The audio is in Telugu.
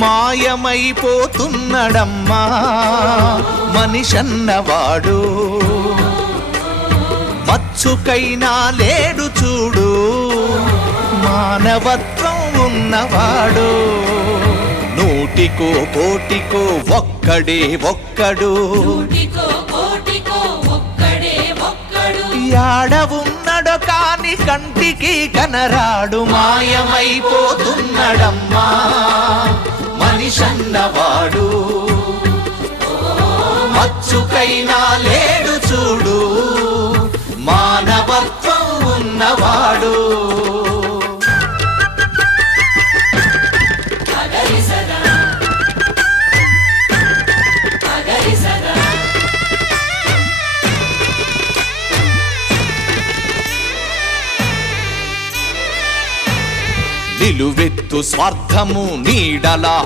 మాయమైపోతున్నడమ్మా మనిషన్నవాడు, మచ్చుకైనా లేడు చూడు మానవత్వం ఉన్నవాడు. నూటికో కోటికో ఒక్కడే ఒక్కడు, యాడ ఉన్నడో కాని కంటికి కనరాడు. మాయమైపోతున్నడమ్మా మనిషన్నవాడు, మచ్చుకైనా లేడు చూడు మానవత్వం ఉన్నవాడు. నిలువెత్తు స్వార్థము నీడలా